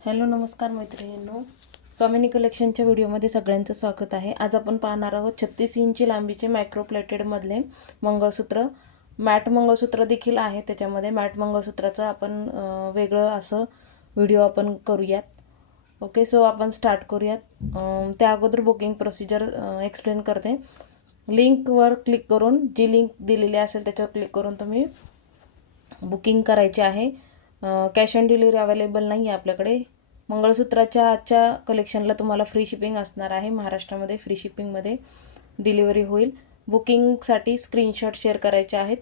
Hello नमस्कार मैत्रिणींनो. स्वामिनी कलेक्शनच्या व्हिडिओमध्ये सगळ्यांचं स्वागत आहे. आज आपण पाहणार आहोत छत्तीस इंची लांबीचे मायक्रो प्लेटेडमधले मंगळसूत्र. मॅट मंगळसूत्र देखील आहे त्याच्यामध्ये. मॅट मंगळसूत्राचं आपण वेगळं असं व्हिडिओ आपण करूयात. ओके सो आपण स्टार्ट करूयात. त्या अगोदर बुकिंग प्रोसिजर एक्सप्लेन करते. लिंकवर क्लिक करून जी लिंक दिलेली असेल त्याच्यावर क्लिक करून तुम्ही बुकिंग करायची आहे. कॅश ऑन डिलिव्हरी अवेलेबल नाही आहे आपल्याकडे. मंगळसूत्राच्या आजच्या कलेक्शनला तुम्हाला फ्री शिपिंग असणार आहे. महाराष्ट्रामध्ये फ्री शिपिंगमध्ये डिलिव्हरी होईल. बुकिंगसाठी स्क्रीनशॉट शेअर करायचे आहेत.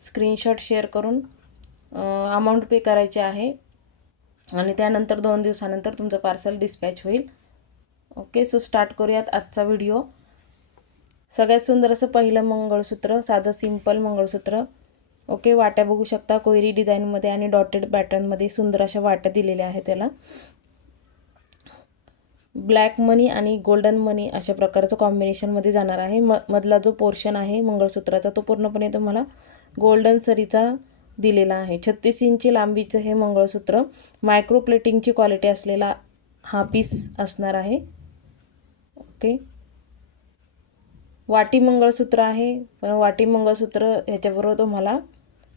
स्क्रीनशॉट शेअर करून अमाऊंट पे करायचे आहे. आणि त्यानंतर दोन दिवसानंतर तुमचं पार्सल डिस्पॅच होईल. ओके सो स्टार्ट करूयात आजचा व्हिडिओ सगळ्यात सुंदर असं पहिलं मंगळसूत्र साधं सिंपल मंगळसूत्र. ओके वाट्या बघू शकता कोयरी डिझाईनमध्ये आणि डॉटेड पॅटर्नमध्ये सुंदर अशा वाट्या दिलेल्या आहेत त्याला. ब्लॅक मनी आणि गोल्डन मनी अशा प्रकारचं कॉम्बिनेशनमध्ये जाणार आहे. म मधला जो पोर्शन आहे मंगळसूत्राचा तो पूर्णपणे तुम्हाला गोल्डन सरीचा दिलेला आहे. छत्तीस इंची लांबीचं हे मंगळसूत्र मायक्रो प्लेटिंगची क्वालिटी असलेला हा पीस असणार आहे. ओके. वाटी मंगळसूत्र आहे पण वाटी मंगळसूत्र ह्याच्याबरोबर तुम्हाला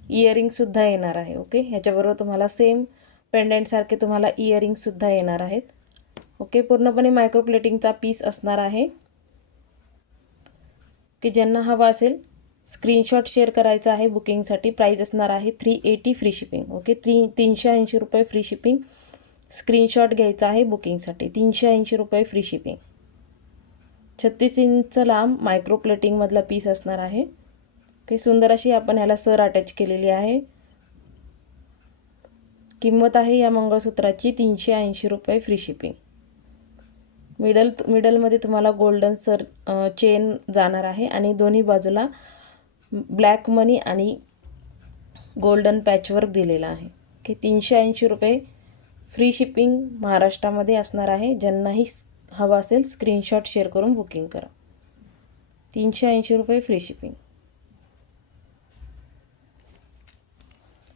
इयरिंगसुद्धा येणार आहे ओके ह्याच्याबरोबर तुम्हाला सेम पेंडेंटसारखे तुम्हाला इयरिंगसुद्धा येणार आहेत. ओके पूर्णपणे मायक्रोप्लेटिंगचा पीस असणार आहे. की ज्यांना हवा असेल स्क्रीनशॉट शेअर करायचा आहे बुकिंगसाठी प्राईज असणार आहे three eighty free shipping okay three तीनशे ऐंशी रुपये फ्री शिपिंग स्क्रीनशॉट घ्यायचा आहे बुकिंगसाठी तीनशे ऐंशी रुपये फ्री शिपिंग छत्तीस इंच लांब मायक्रोप्लेटिंगमधला पीस असणार आहे. काही सुंदर अशी आपण ह्याला सर अटॅच केलेली आहे. किंमत आहे या मंगळसूत्राची तीनशे ऐंशी रुपये फ्री शिपिंग मिडल मिडलमध्ये तुम्हाला गोल्डन सर चेन जाणार आहे आणि दोन्ही बाजूला ब्लॅक मनी आणि गोल्डन पॅचवर्क दिलेला आहे. की तीनशे ऐंशी रुपये फ्री शिपिंग महाराष्ट्रामध्ये असणार आहे. ज्यांनाही हवा असेल स्क्रीनशॉट शेअर करून बुकिंग करा. तीनशे ऐंशी रुपये फ्री शिपिंग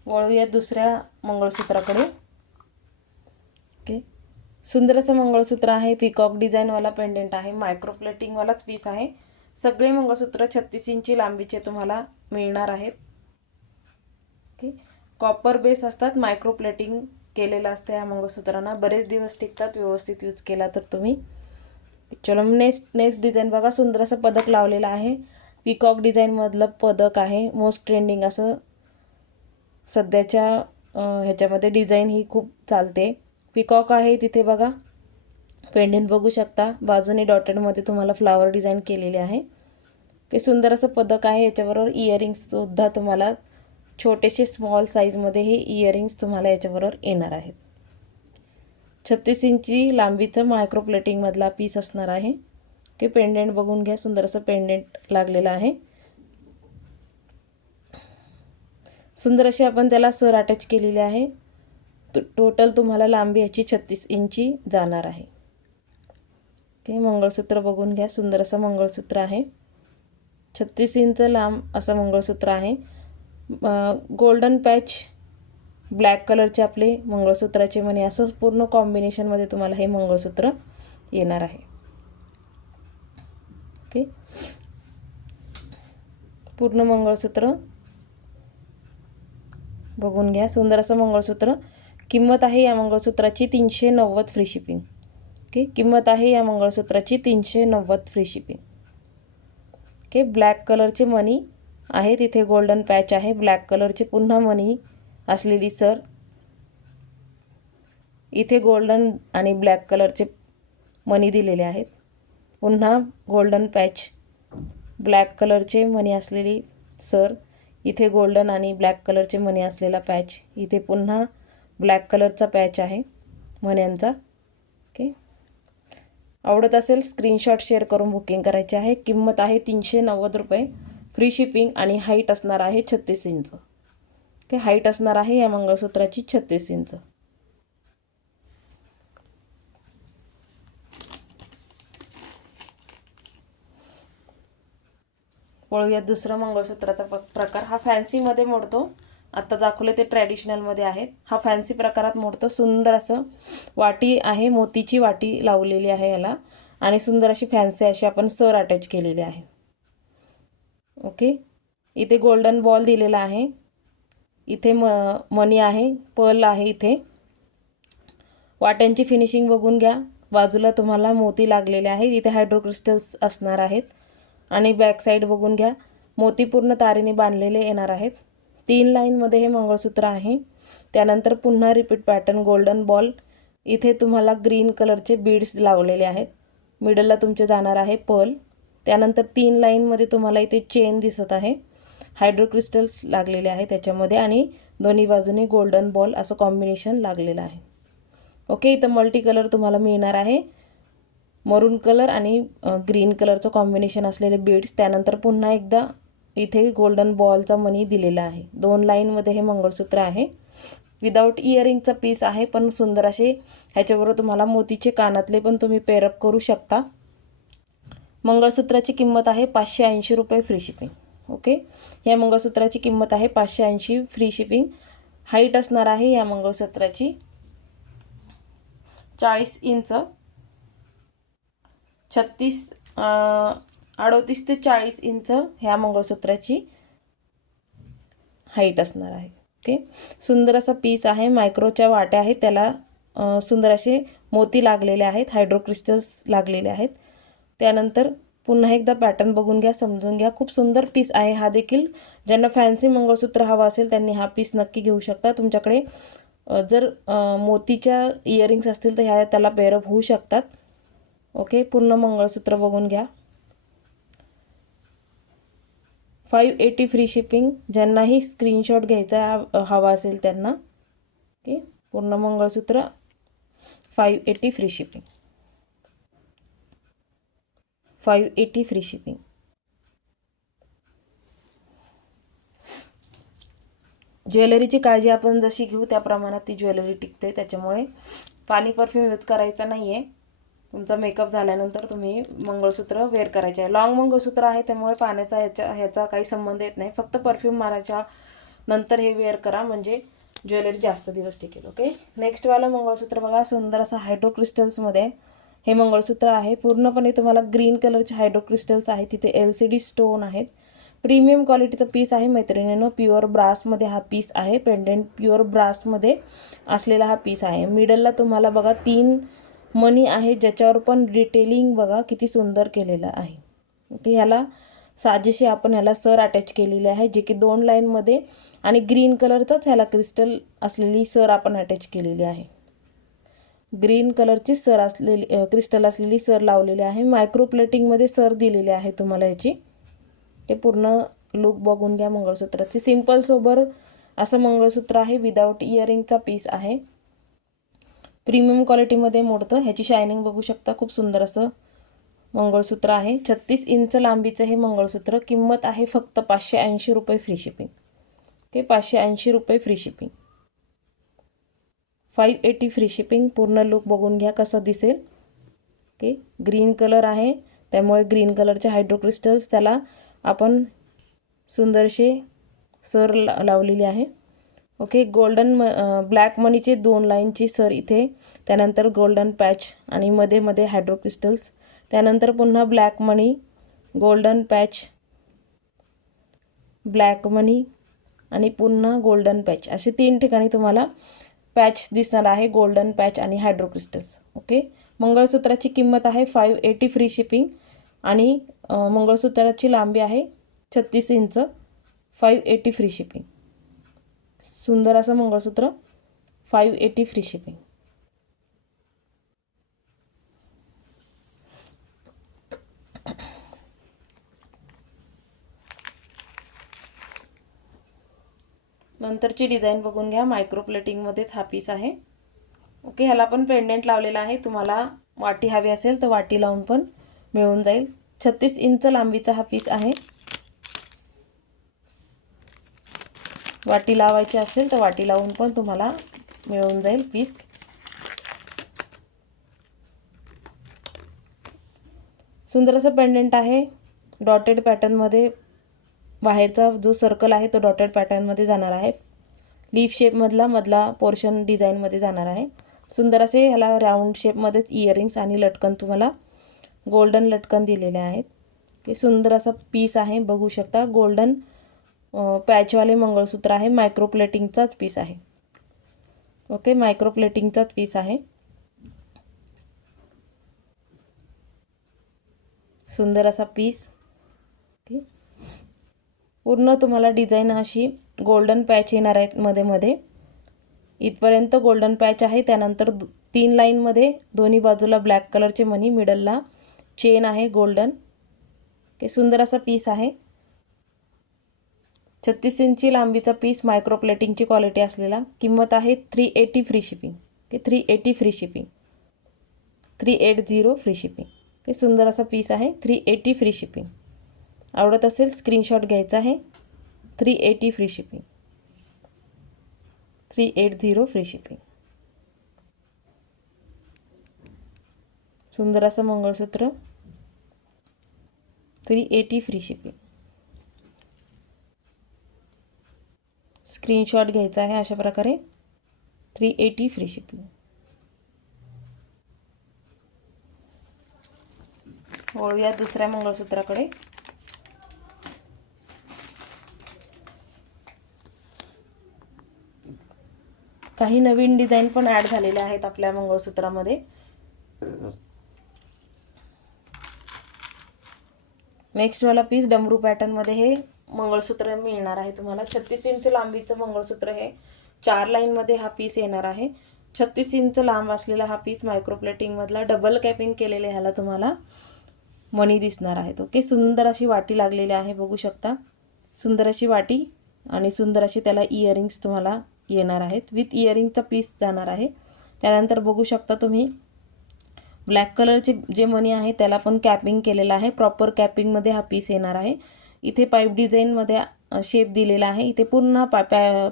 वळूया दुसऱ्या मंगळसूत्राकडे. ओके. सुंदर असं मंगळसूत्र आहे पिकॉक डिझाईनवाला पेंडेंट आहे मायक्रो प्लेटिंगवालाच पीस आहे. सगळे मंगळसूत्र छत्तीस इंची लांबीचे तुम्हाला मिळणार आहेत. ओके. कॉपर बेस असतात मायक्रो प्लेटिंग केलेलं असतं या मंगळसूत्रांना. बरेच दिवस टिकतात व्यवस्थित यूज केला तर तुम्ही. चलो नेक्स्ट नेक्स्ट डिझाईन बघा. सुंदर असं पदक लावलेलं आहे. पिकॉक डिझाईनमधलं पदक आहे. मोस्ट ट्रेंडिंग असं सध्याच्या ह्याच्यामध्ये डिझाईन ही खूप चालते. पिकॉक आहे तिथे बघा. पेंडेंट बघू शकता. बाजूने डॉटेडमध्ये तुम्हाला फ्लावर डिझाईन केलेले आहे. की सुंदर असं पदक आहे. याच्याबरोबर इयरिंग्ससुद्धा तुम्हाला छोटेसे स्मॉल साईजमध्ये हे इयरिंग्स तुम्हाला याच्याबरोबर येणार आहेत. छत्तीस इंची लांबीचं मायक्रोप्लेटिंगमधला पीस असणार आहे. की पेंडेंट बघून घ्या. सुंदर असं पेंडेंट लागलेलं आहे. सुंदर अशी आपण त्याला सर अटॅच केलेली आहे. टोटल तुम्हाला लांबी याची छत्तीस इंची जाणार आहे. ओके मंगळसूत्र बघून घ्या. सुंदर असं मंगळसूत्र आहे. छत्तीस इंच लांब असं मंगळसूत्र आहे. गोल्डन पॅच ब्लॅक कलरचे आपले मंगळसूत्राचे म्हणे. असं पूर्ण कॉम्बिनेशनमध्ये तुम्हाला हे मंगळसूत्र येणार आहे. ओके पूर्ण मंगळसूत्र बघून घ्या. सुंदर असं मंगळसूत्र. किंमत आहे या मंगळसूत्राची तीनशे नव्वद फ्री शिपिंग ओके किंमत आहे या मंगळसूत्राची तीनशे नव्वद फ्री शिपिंग ओके ब्लॅक कलरचे मनी आहे. तिथे गोल्डन पॅच आहे. ब्लॅक कलरचे पुन्हा मनी असलेली सर इथे गोल्डन आणि ब्लॅक कलरचे मनी दिलेले आहेत. पुन्हा गोल्डन पॅच ब्लॅक कलरचे मनी असलेली सर इथे गोल्डन आणि ब्लॅक कलरचे मणी असलेला पॅच. इथे पुन्हा ब्लॅक कलरचा पॅच आहे मण्यांचा. ओके. आवडत असेल स्क्रीनशॉट शेअर करून बुकिंग करायचे आहे. किंमत आहे तीनशे नव्वद रुपये. फ्री शिपिंग आणि हाईट असणार आहे छत्तीस इंच. ओके. हाईट असणार आहे या मंगळसूत्राची छत्तीस इंच. वळूयात दुसरं मंगळसूत्राचा प प्रकार. हा फॅन्सीमध्ये मोडतो. आत्ता दाखवले ते ट्रॅडिशनलमध्ये आहेत. हा फॅन्सी प्रकारात मोडतो. सुंदर असं वाटी आहे मोतीची वाटी लावलेली आहे याला. आणि सुंदर अशी फॅन्सी अशी आपण सर अटॅच केलेली आहे. ओके? इथे गोल्डन बॉल दिलेला आहे. इथे म मनी आहे पर्ल आहे इथे. वाट्यांची फिनिशिंग बघून घ्या. बाजूला तुम्हाला मोती लागलेले आहेत. इथे हायड्रोक्रिस्टल्स असणार आहेत. आणि बॅक साईड बघून घ्या. मोती पूर्ण तारेने बांधलेले येणार आहेत. तीन लाईनमध्ये हे मंगळसूत्र आहे. त्यानंतर पुन्हा रिपीट पॅटर्न गोल्डन बॉल इथे तुम्हाला ग्रीन कलरचे बीड्स लावलेले आहेत. मिडलला तुमचे जाणार आहे पर्ल त्यानंतर तीन लाईनमध्ये तुम्हाला इथे चेन दिसत आहे. हायड्रोक्रिस्टल्स लागलेले आहे त्याच्यामध्ये आणि दोन्ही बाजूने गोल्डन बॉल असं कॉम्बिनेशन लागलेलं आहे. ओके इथं मल्टी कलर तुम्हाला मिळणार आहे. मरून कलर आणि ग्रीन कलरचं कॉम्बिनेशन असलेले बीड्स त्यानंतर पुन्हा एकदा इथे गोल्डन बॉलचा मनी दिलेला आहे. दोन लाईनमध्ये हे मंगळसूत्र आहे. विदाऊट इयरिंगचा पीस आहे पण सुंदर असे ह्याच्याबरोबर तुम्हाला मोतीचे कानातले पण तुम्ही पेरअप करू शकता. मंगळसूत्राची किंमत आहे पाचशे ऐंशी रुपये फ्री शिपिंग ओके या मंगळसूत्राची किंमत आहे पाचशे ऐंशी फ्री शिपिंग हाईट असणार आहे या मंगळसूत्राची चाळीस इंच. छत्तीस अडोतीस ते चाळीस इंच ह्या मंगळसूत्राची हाईट असणार आहे. ओके? सुंदर असा पीस आहे. मायक्रोच्या वाट्या आहेत. त्याला सुंदर असे मोती लागलेले आहेत. हायड्रोक्रिस्टल्स लागलेले आहेत. त्यानंतर पुन्हा एकदा पॅटर्न बघून घ्या समजून घ्या. खूप सुंदर पीस आहे हा देखील. ज्यांना फॅन्सी मंगळसूत्र हवा असेल त्यांनी हा पीस नक्की घेऊ शकता. तुमच्याकडे जर मोतीच्या इयरिंग्स असतील तर ह्या त्याला पेअरअप होऊ शकतात. ओके पूर्ण मंगळसूत्र बघून घ्या. फाईव्ह एटी फ्री शिपिंग ज्यांनाही स्क्रीनशॉट घ्यायचा हवा असेल त्यांना. ओके पूर्ण mangalsutra five eighty free shipping five eighty free shipping ज्वेलरीची काळजी आपण जशी घेऊ त्या प्रमाणात ती ज्वेलरी टिकते त्याच्यामुळे पाणी परफ्यूम यूज करायचा नाही आहे तुमचा मेकअप झाल्यानंतर तुम्ही मंगळसूत्र वेअर करायचे आहे. लॉंग मंगळसूत्र आहे त्यामुळे पाण्याचा ह्याच्या ह्याचा काही संबंध येत नाही. फक्त परफ्यूम मारायच्या नंतर हे वेअर करा म्हणजे ज्वेलरी जास्त दिवस टिकेल ओके नेक्स्टवालं मंगळसूत्र बघा सुंदर असं हायड्रो क्रिस्टल्समध्ये हे मंगळसूत्र आहे. पूर्णपणे तुम्हाला ग्रीन कलरचे हायड्रो क्रिस्टल्स आहेत. तिथे एल सी डी स्टोन आहेत. प्रीमियम क्वालिटीचं पीस आहे मैत्रिणीनं. प्युअर ब्रासमध्ये हा पीस आहे. पेंडेंट प्युअर ब्रासमध्ये असलेला हा पीस आहे. मिडलला तुम्हाला बघा तीन मनी आहे ज्याच्यावर पण डिटेलिंग बघा किती सुंदर केलेलं आहे. ओके ह्याला साजेशी आपण ह्याला सर अटॅच केलेली आहे जे की दोन लाईनमध्ये आणि ग्रीन कलरचाच ह्याला क्रिस्टल असलेली सर आपण अटॅच केलेली आहे. ग्रीन कलरची सर असलेली क्रिस्टल असलेली सर लावलेली आहे. मायक्रो प्लेटिंगमध्ये सर दिलेली आहे तुम्हाला ह्याची ते पूर्ण लुक बघून घ्या मंगळसूत्राचे. सिंपल सोबर असं मंगळसूत्र आहे विदाऊट इयरिंगचा पीस आहे. प्रीमियम क्वालिटीमध्ये मोडतं. ह्याची शायनिंग बघू शकता. खूप सुंदर असं मंगळसूत्र आहे. छत्तीस इंच लांबीचं हे मंगळसूत्र. किंमत आहे फक्त पाचशे ऐंशी रुपये फ्री शिपिंग ओके पाचशे ऐंशी रुपये free shipping five eighty free shipping पूर्ण लुक बघून घ्या कसं दिसेल. ओके ग्रीन कलर आहे. त्यामुळे ग्रीन कलरचे हायड्रोक्रिस्टल्स त्याला आपण सुंदरसे सर ला लावलेली आहे. ओके गोल्डन म ब्लॅक मनीचे दोन लाईनची सर इथे. त्यानंतर गोल्डन पॅच आणि मध्ये मध्ये हायड्रो क्रिस्टल्स त्यानंतर पुन्हा ब्लॅक मनी गोल्डन पॅच ब्लॅक मनी आणि पुन्हा गोल्डन पॅच. असे तीन ठिकाणी तुम्हाला पॅच दिसणार आहे गोल्डन पॅच आणि हायड्रो क्रिस्टल्स ओके? मंगळसूत्राची किंमत आहे फाईव्ह एटी फ्री शिपिंग आणि मंगळसूत्राची लांबी आहे छत्तीस inch five eighty free shipping. सुंदर असं mangalsutra five eighty free shipping नंतरची डिझाईन बघून घ्या. मायक्रो प्लेटिंगमध्येच हा पीस आहे. ओके ह्याला पण पेंडेंट लावलेला आहे. तुम्हाला वाटी हवी असेल तर वाटी लावून पण मिळून जाईल. छत्तीस इंच लांबीचा हा पीस आहे. वाटी लावायची असेल तर वाटी लावून पण तुम्हाला मिळून जाईल पीस. सुंदर असं पेंडंट आहे. डॉटेड पॅटर्नमध्ये बाहेरचा जो सर्कल आहे तो डॉटेड पॅटर्नमध्ये जाणार आहे. लीफ शेपमधला मधला पोर्शन डिझाईनमध्ये जाणार आहे. सुंदर असे ह्याला राऊंड शेपमध्येच इयरिंग्स आणि लटकन तुम्हाला गोल्डन लटकन दिलेले आहेत. की सुंदर असा पीस आहे. बघू शकता गोल्डन पॅचवाले मंगळसूत्र आहे मायक्रोप्लेटिंगचाच पीस आहे. ओके मायक्रो प्लेटिंगचाच पीस आहे. सुंदर असा पीस पूर्ण तुम्हाला डिझाईन अशी गोल्डन पॅच येणार आहेत मध्ये मध्ये. इथपर्यंत गोल्डन पॅच आहे त्यानंतर तीन लाईनमध्ये दोन्ही बाजूला ब्लॅक कलरचे मनी मिडलला चेन आहे गोल्डन के सुंदर असा पीस आहे. छत्तीस इंची लांबीचा पीस मायक्रो प्लेटिंगची क्वालिटी असलेला किंमत आहे three eighty free shipping okay three eighty free shipping three eight zero free shipping okay सुंदर असा पीस आहे थ्री एटी फ्री शिपिंग आवडत असेल स्क्रीनशॉट घ्यायचा आहे three eighty free shipping three eight zero free shipping सुंदर असं mangalsutra three eighty free shipping screenshot घ्यायचा आहे अशा प्रकारे. थ्री एटी फ्री शिपिंग वळूया दुसऱ्या मंगळसूत्राकडे. काही नवीन डिझाईन पण ॲड झालेल्या आहेत आपल्या मंगळसूत्रामध्ये. नेक्स्ट वाला पीस डमरू पॅटर्नमध्ये हे मंगळसूत्र मिळणार आहे तुम्हाला. छत्तीस इंच लांबीचं मंगळसूत्र हे. चार लाईनमध्ये हा पीस येणार आहे. छत्तीस इंच लांब असलेला हा पीस मायक्रोप्लेटिंगमधला डबल कॅपिंग केलेले ह्याला तुम्हाला मणी दिसणार आहेत ओके सुंदर अशी वाटी लागलेली आहे बघू शकता. सुंदर अशी वाटी आणि सुंदर अशी त्याला इयरिंग्स तुम्हाला येणार आहेत. विथ इयरिंगचा पीस जाणार आहे. त्यानंतर बघू शकता तुम्ही ब्लॅक कलरचे जे मनी आहे त्याला पण कॅपिंग केलेलं आहे. प्रॉपर कॅपिंगमध्ये हा पीस येणार आहे. इथे पाईप डिझाईनमध्ये शेप दिलेला आहे. इथे पूर्ण पा पॅ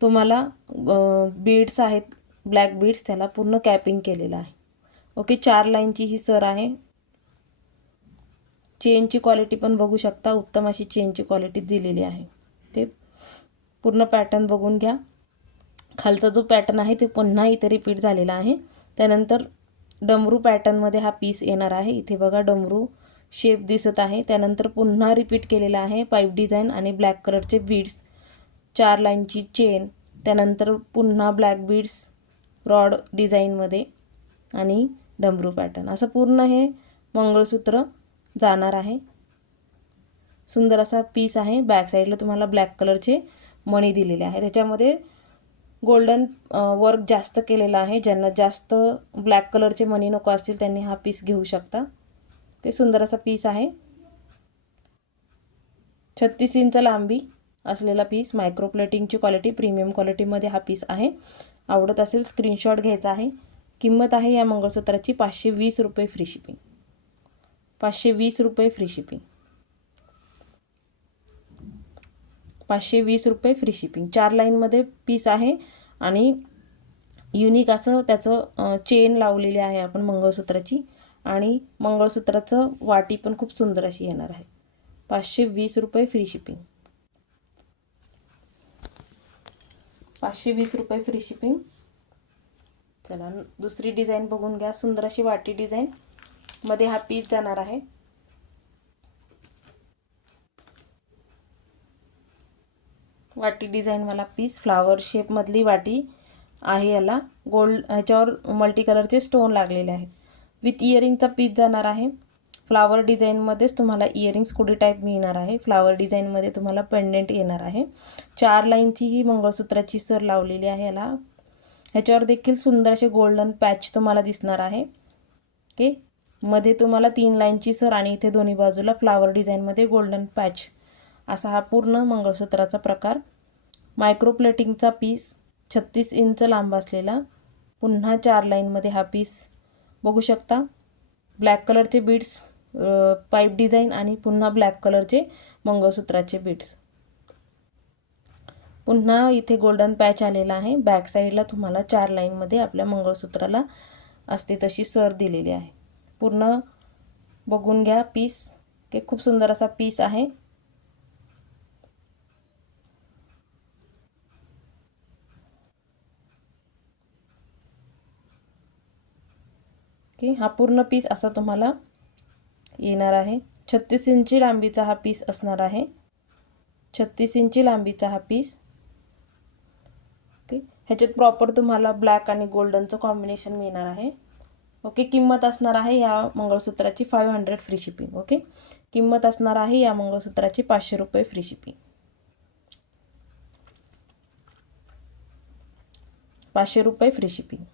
तुम्हाला बीड्स आहेत ब्लॅक बीड्स त्याला पूर्ण कॅपिंग केलेलं आहे. ओके चार लाईनची ही सर आहे. चेनची क्वालिटी पण बघू शकता. उत्तम अशी चेनची क्वालिटी दिलेली आहे. ते पूर्ण पॅटर्न बघून घ्या. खालचा जो पॅटर्न आहे ते पुन्हा इथे रिपीट झालेला आहे. त्यानंतर डमरू पॅटर्नमध्ये हा पीस येणार आहे. इथे बघा डमरू शेप दिसत आहे. त्यानंतर पुन्हा रिपीट केलेला आहे. पाईप डिझाईन आणि ब्लॅक कलरचे बीड्स चार लाईनची चेन त्यानंतर पुन्हा ब्लॅक बीड्स रॉड डिझाईनमध्ये आणि डमरू पॅटर्न असं पूर्ण हे मंगळसूत्र जाणार आहे. सुंदर असा पीस आहे. बॅक साईडला तुम्हाला ब्लॅक कलरचे मणी दिलेले आहे. त्याच्यामध्ये गोल्डन वर्क जास्त केलेलं आहे. ज्यांना जास्त ब्लॅक कलरचे मणी नको असतील त्यांनी हा पीस घेऊ शकता. ते सुंदर असा पीस आहे. छत्तीस इंच लांबी असलेला पीस मायक्रोप्लेटिंगची क्वालिटी प्रीमियम क्वालिटीमध्ये हा पीस आहे. आवडत असेल स्क्रीनशॉट घ्यायचा आहे. किंमत आहे या मंगळसूत्राची पाचशे वीस रुपये फ्री शिपिंग पाचशे वीस रुपये फ्री शिपिंग पाचशे वीस रुपये फ्री शिपिंग चार लाईनमध्ये पीस आहे आणि युनिक असं त्याचं चेन लावलेली आहे आपण मंगळसूत्राची. आणि मंगळसूत्राचं वाटी पण खूप सुंदर अशी येणार आहे. पाचशे वीस रुपये फ्री शिपिंग पाचशे वीस रुपये फ्री शिपिंग चला दुसरी डिझाईन बघून घ्या. सुंदर अशी वाटी डिझाईन मध्ये हा पीस जाणार आहे. वाटी डिझाईनवाला पीस फ्लावर शेपमधली वाटी आहे याला. गोल्ड ह्याच्यावर मल्टी कलरचे स्टोन लागलेले आहेत. विथ इयरिंगचा पीस जाणार आहे. फ्लावर डिझाईनमध्येच तुम्हाला इयरिंग्स कुडी टाईप मिळणार आहे. फ्लावर डिझाईनमध्ये तुम्हाला पेंडेंट येणार आहे. चार लाईनची ही मंगळसूत्राची सर लावलेली आहे याला. ह्याच्यावर देखील सुंदर असे गोल्डन पॅच तुम्हाला दिसणार आहे. ओके मध्ये तुम्हाला तीन लाईनची सर आणि इथे दोन्ही बाजूला फ्लावर डिझाईनमध्ये गोल्डन पॅच असा हा पूर्ण मंगळसूत्राचा प्रकार. मायक्रोप्लेटिंगचा पीस छत्तीस इंच लांब असलेला. पुन्हा चार लाईनमध्ये हा पीस. बघू शकता. ब्लॅक कलरचे बीड्स पाईप डिझाईन आणि पुन्हा ब्लॅक कलरचे मंगळसूत्राचे बीड्स पुन्हा इथे गोल्डन पॅच आलेला आहे. बॅक साईडला तुम्हाला चार लाईनमध्ये आपल्या मंगळसूत्राला असते तशी सर दिलेली आहे. पूर्ण बघून घ्या. पीस की खूप सुंदर असा पीस आहे. की हा पूर्ण पीस असा तुम्हाला येणार आहे. छत्तीस इंची लांबीचा हा पीस असणार आहे. छत्तीस इंची लांबीचा हा पीस. ओके ह्याच्यात प्रॉपर तुम्हाला ब्लॅक आणि गोल्डनचं कॉम्बिनेशन मिळणार आहे. ओके किंमत असणार आहे या मंगळसूत्राची five hundred free shipping okay किंमत असणार आहे या मंगळसूत्राची पाचशे रुपये फ्री शिपिंग पाचशे रुपये फ्री शिपिंग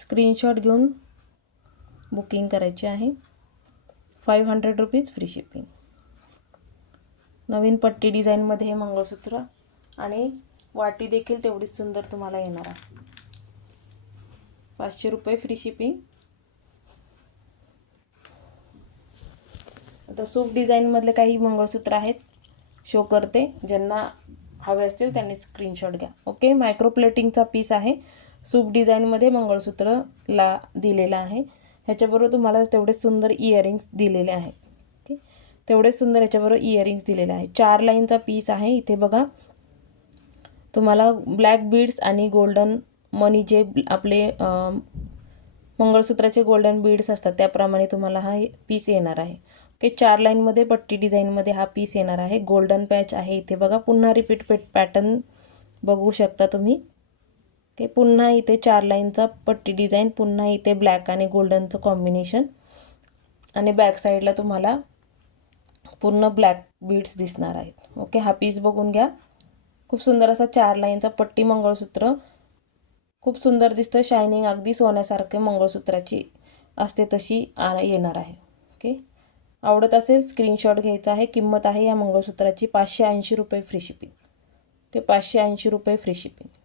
स्क्रीनशॉट घेऊन बुकिंग करायची आहे. Five hundred rupees free shipping. नवीन पट्टी डिझाईनमध्ये हे मंगळसूत्र आणि वाटी देखील तेवढीच सुंदर तुम्हाला येणार आहे. पाचशे रुपये फ्री शिपिंग. आता सूप डिझाईनमधले काही मंगळसूत्र आहेत. शो करते. ज्यांना हवे असतील त्यांनी स्क्रीनशॉट घ्या. ओके मायक्रो प्लेटिंगचा पीस आहे. सूप डिझाईनमध्ये मंगळसूत्र ला दिलेलं आहे. ह्याच्याबरोबर तुम्हाला तेवढे सुंदर इयरिंग्स दिलेले आहेत. ओके? तेवढे सुंदर ह्याच्याबरोबर इयरिंग्स दिलेले आहे चार लाईनचा पीस आहे. इथे बघा. तुम्हाला ब्लॅक बीड्स आणि गोल्डन मनी जे आपले मंगळसूत्राचे गोल्डन बीड्स असतात त्याप्रमाणे तुम्हाला हा पीस येणार आहे. ओके? चार लाईनमध्ये पट्टी डिझाईनमध्ये हा पीस येणार आहे. गोल्डन पॅच आहे. इथे बघा. पुन्हा रिपीट पेट पॅटर्न बघू शकता तुम्ही. ओके पुन्हा इथे चार लाईनचा पट्टी डिझाईन पुन्हा इथे ब्लॅक आणि गोल्डनचं कॉम्बिनेशन. आणि बॅक साईडला तुम्हाला पूर्ण ब्लॅक बीड्स दिसणार आहेत. ओके हा पीस बघून घ्या. खूप सुंदर असा चार लाईनचा पट्टी मंगळसूत्र. खूप सुंदर दिसतं शायनिंग अगदी सोन्यासारखे मंगळसूत्राची असते तशी आ येणार आहे. ओके आवडत असेल स्क्रीनशॉट घ्यायचा आहे. किंमत आहे या मंगळसूत्राची पाचशे ऐंशी रुपये फ्री शिपिंग ओके पाचशे ऐंशी रुपये फ्री शिपिंग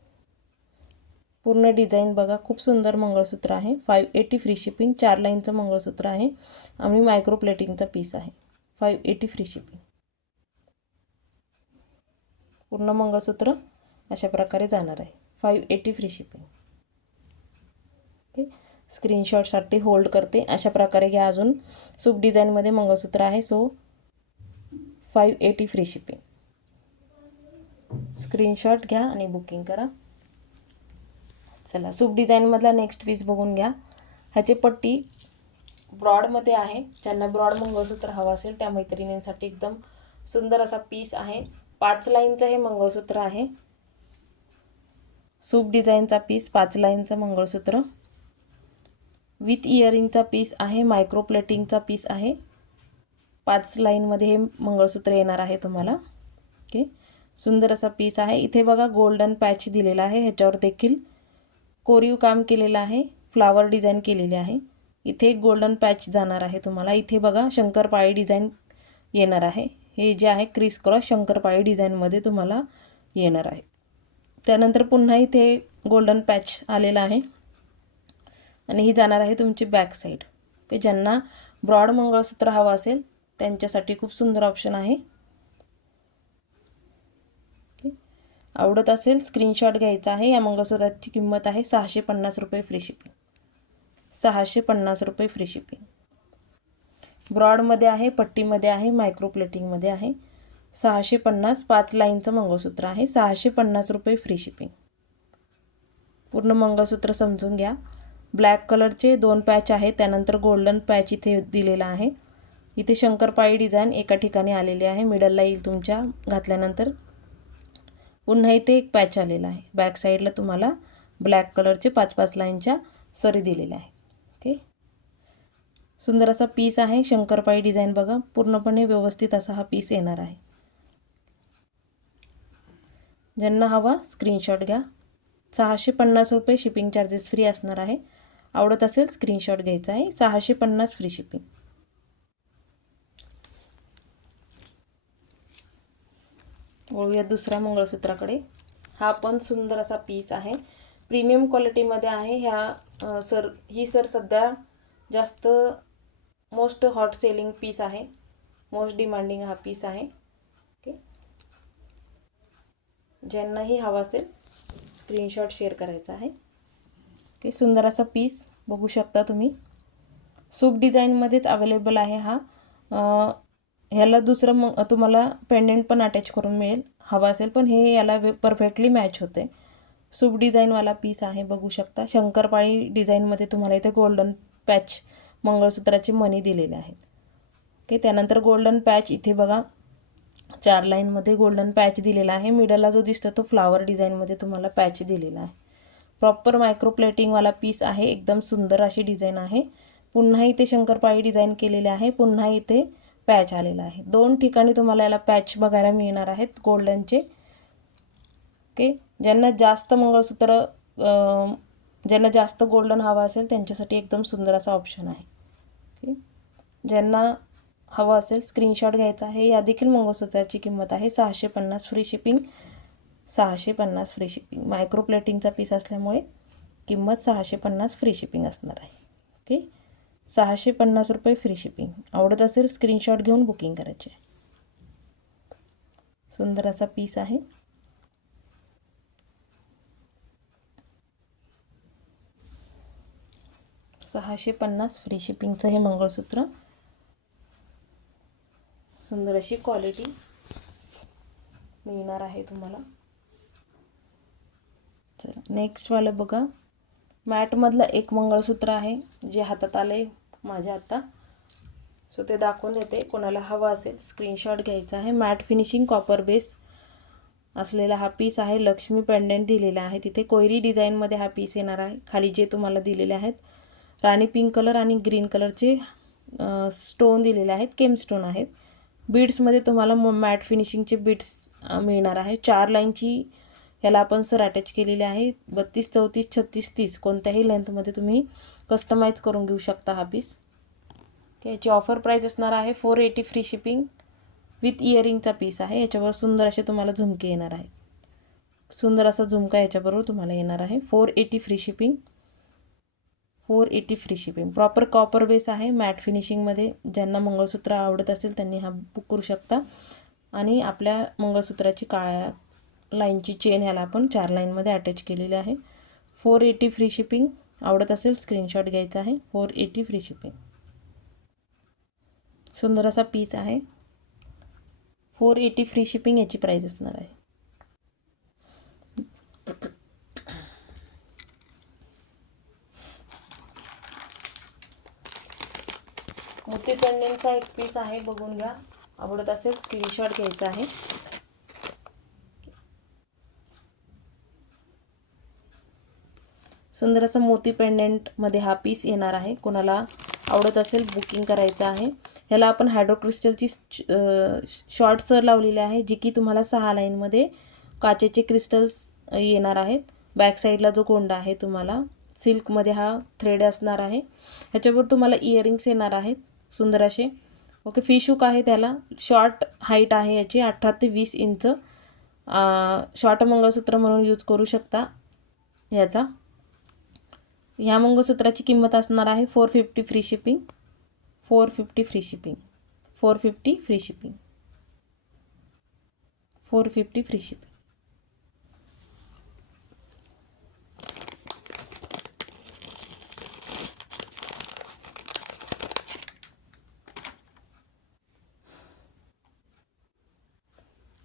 पूर्ण डिझाईन बघा खूप सुंदर मंगळसूत्र आहे. फाईव्ह एटी फ्री शिपिंग चार लाईनचं मंगळसूत्र आहे. आम्ही मायक्रो प्लेटिंगचा पीस आहे. Five eighty free shipping. पूर्ण मंगळसूत्र अशा प्रकारे जाणार आहे. Five eighty free shipping. Okay स्क्रीनशॉटसाठी होल्ड करते. अशा प्रकारे घ्या अजून. सूप डिझाईनमध्ये मंगळसूत्र आहे so five eighty free shipping. Screenshot घ्या आणि बुकिंग करा. चला सूप डिझाईनमधला नेक्स्ट पीस बघून घ्या. ह्याचे पट्टी ब्रॉडमध्ये आहे. ज्यांना ब्रॉड मंगळसूत्र हवं असेल त्या मैत्रिणींसाठी एकदम सुंदर असा पीस आहे. पाच लाईनचं हे मंगळसूत्र आहे. सूप डिझाईनचा पीस पाच लाईनचं मंगळसूत्र. विथ इयरिंगचा पीस आहे मायक्रो प्लेटिंगचा पीस आहे. पाच लाईनमध्ये हे मंगळसूत्र येणार आहे तुम्हाला. ओके सुंदर असा पीस आहे. इथे बघा गोल्डन पॅच दिलेला आहे. ह्याच्यावर देखील कोरीव काम केलेलं आहे फ्लावर डिझाईन केलेली आहे. इथे एक गोल्डन पॅच जाणार आहे तुम्हाला. इथे बघा शंकरपाळी डिझाईन येणार आहे. हे जे आहे क्रिस क्रॉस शंकरपाळी डिझाईनमध्ये तुम्हाला येणार आहे. त्यानंतर पुन्हा इथे गोल्डन पॅच आलेला आहे. आणि ही जाणार आहे तुमची बॅक साईड ते ज्यांना ब्रॉड मंगळसूत्र हवं असेल त्यांच्यासाठी खूप सुंदर ऑप्शन आहे. आवडत असेल स्क्रीनशॉट घ्यायचा आहे. या मंगळसूत्राची किंमत आहे सहाशे पन्नास रुपये फ्री शिपिंग सहाशे पन्नास रुपये फ्री शिपिंग ब्रॉडमध्ये आहे पट्टीमध्ये आहे मायक्रो प्लेटिंगमध्ये आहे. सहाशे पन्नास पाच लाईनचं मंगळसूत्र आहे. सहाशे पन्नास रुपये फ्री शिपिंग पूर्ण मंगळसूत्र समजून घ्या. ब्लॅक कलरचे दोन पॅच आहेत. त्यानंतर गोल्डन पॅच इथे दिलेला आहे. इथे शंकरपाळी डिझाईन एका ठिकाणी आलेली आहे. मिडलला येईल तुमच्या. घातल्यानंतर पुन्हा इथे एक पॅच आलेला आहे. बॅक साईडला तुम्हाला ब्लॅक कलरचे पाच पाच लाईनच्या सरी दिलेल्या आहेत. ओके सुंदर असा पीस आहे. शंकरपाळी डिझाईन बघा. पूर्णपणे व्यवस्थित असा हा पीस येणार आहे. ज्यांना हवा स्क्रीनशॉट घ्या. सहाशे पन्नास रुपये शिपिंग चार्जेस फ्री असणार आहे. आवडत असेल स्क्रीनशॉट घ्यायचा आहे. सहाशे पन्नास फ्री शिपिंग वळूया दुसऱ्या मंगळसूत्राकडे. हा पण सुंदर असा पीस आहे. प्रीमियम क्वालिटीमध्ये आहे. ह्या सर ही सर सध्या जास्त मोस्ट हॉट सेलिंग पीस आहे. मोस्ट डिमांडिंग हा पीस आहे. ओके ज्यांनाही हवा असेल स्क्रीनशॉट शेअर करायचा आहे. ओके सुंदर असा पीस बघू शकता तुम्ही. सूप डिझाईनमध्येच अवेलेबल आहे हा. ह्याला दुसरं मग तुम्हाला पेंडेंट पण अटॅच करून मिळेल. हवा असेल पण हे याला वे परफेक्टली मॅच होते. सूप डिझाईनवाला पीस आहे बघू शकता. शंकरपाळी डिझाईनमध्ये तुम्हाला इथे गोल्डन पॅच मंगळसूत्राचे मणी दिलेले आहेत. ओके त्यानंतर गोल्डन पॅच इथे बघा. चार लाईनमध्ये गोल्डन पॅच दिलेला आहे. मिडलला जो दिसतो तो फ्लावर डिझाईनमध्ये तुम्हाला पॅच दिलेला आहे. प्रॉपर मायक्रो प्लेटिंगवाला पीस आहे. एकदम सुंदर अशी डिझाईन आहे. पुन्हा इथे शंकरपाळी डिझाईन केलेले आहे. पुन्हा इथे पॅच आलेला आहे. दोन ठिकाणी तुम्हाला याला पॅच बघायला मिळणार आहेत गोल्डनचे. ओके? ज्यांना जास्त मंगळसूत्र ज्यांना जास्त गोल्डन हवा असेल त्यांच्यासाठी एकदम सुंदर असा ऑप्शन आहे. ओके? ज्यांना हवं असेल स्क्रीनशॉट घ्यायचा आहे. या देखील मंगळसूत्राची किंमत आहे सहाशे पन्नास फ्री शिपिंग सहाशे पन्नास फ्री शिपिंग मायक्रो प्लेटिंगचा पीस असल्यामुळे किंमत सहाशे पन्नास फ्री शिपिंग असणार आहे. ओके? सहाशे पन्नास रुपये फ्री शिपिंग आवडत असेल स्क्रीनशॉट घेऊन बुकिंग करायचे. सुंदर असा पीस आहे. सहाशे पन्नास फ्री शिपिंगचं हे मंगळसूत्र. सुंदर अशी क्वालिटी मिळणार आहे तुम्हाला. चला नेक्स्टवालं बघा. मॅटमधलं एक मंगळसूत्र आहे जे हातात आलं आहे माझ्या आता. सो ते दाखवून देते. कोणाला हवं असेल स्क्रीनशॉट घ्यायचा आहे. मॅट फिनिशिंग कॉपर बेस असलेला हा पीस आहे. लक्ष्मी पेंडंट दिलेला आहे तिथे. कोयरी डिझाईनमध्ये हा पीस येणार आहे. खाली जे तुम्हाला दिलेले आहेत राणी पिंक कलर आणि ग्रीन कलरचे स्टोन दिलेले आहेत. केम स्टोन आहेत बीड्समध्ये तुम्हाला म मॅट फिनिशिंगचे बीड्स मिळणार आहे. चार लाईनची याला आपण सर अटॅच केलेले आहे. बत्तीस चौतीस छत्तीस तीस. कोणत्याही लेंथमध्ये तुम्ही कस्टमाइज करून घेऊ शकता हा पीस याची ऑफर प्राईस असणार आहे four eighty free shipping with इयरिंगचा piece आहे. याच्यावर सुंदर असे तुम्हाला झुमके येणार आहेत. सुंदर असा झुमका याच्याबरोबर तुम्हाला येणार आहे. Four eighty free shipping four eighty free shipping proper copper base आहे. मॅट फिनिशिंगमध्ये ज्यांना मंगळसूत्र आवडत असेल त्यांनी हा बुक करू शकता. आणि आपल्या मंगळसूत्राची काळ्या लाईनची चेन ह्याला आपण चार लाईनमध्ये अटॅच केलेली आहे. फोर एटी फ्री शिपिंग आवडत असेल स्क्रीनशॉट घ्यायचा आहे. Four eighty free shipping. सुंदर असा पीस आहे. फोर एटी फ्री शिपिंग याची प्राईज असणार आहे. मोती पेंडेंटचा एक पीस आहे बघून घ्या. आवडत असेल स्क्रीनशॉट घ्यायचा आहे. सुंदर असं मोती पेंडेंटमध्ये हा पीस येणार आहे. कोणाला आवडत असेल बुकिंग करायचं आहे. ह्याला आपण हायड्रोक्रिस्टलची शॉर्ट सर लावलेली आहे जी की तुम्हाला सहा लाईनमध्ये काचेचे क्रिस्टल्स येणार आहेत. बॅक साईडला जो कोंडा आहे तुम्हाला सिल्कमध्ये हा थ्रेड असणार आहे. ह्याच्यावर तुम्हाला इयरिंग्स येणार आहेत सुंदर असे. ओके फिशुक आहे त्याला. शॉर्ट हाईट आहे याची अठरा ते वीस इंच. शॉर्ट मंगळसूत्र म्हणून यूज करू शकता ह्याचा ह्या मंगळसूत्राची किंमत असणार आहे four fifty free shipping four fifty free shipping four fifty free shipping four fifty free shipping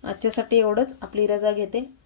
आजच्यासाठी एवढंच. आपली रजा घेते.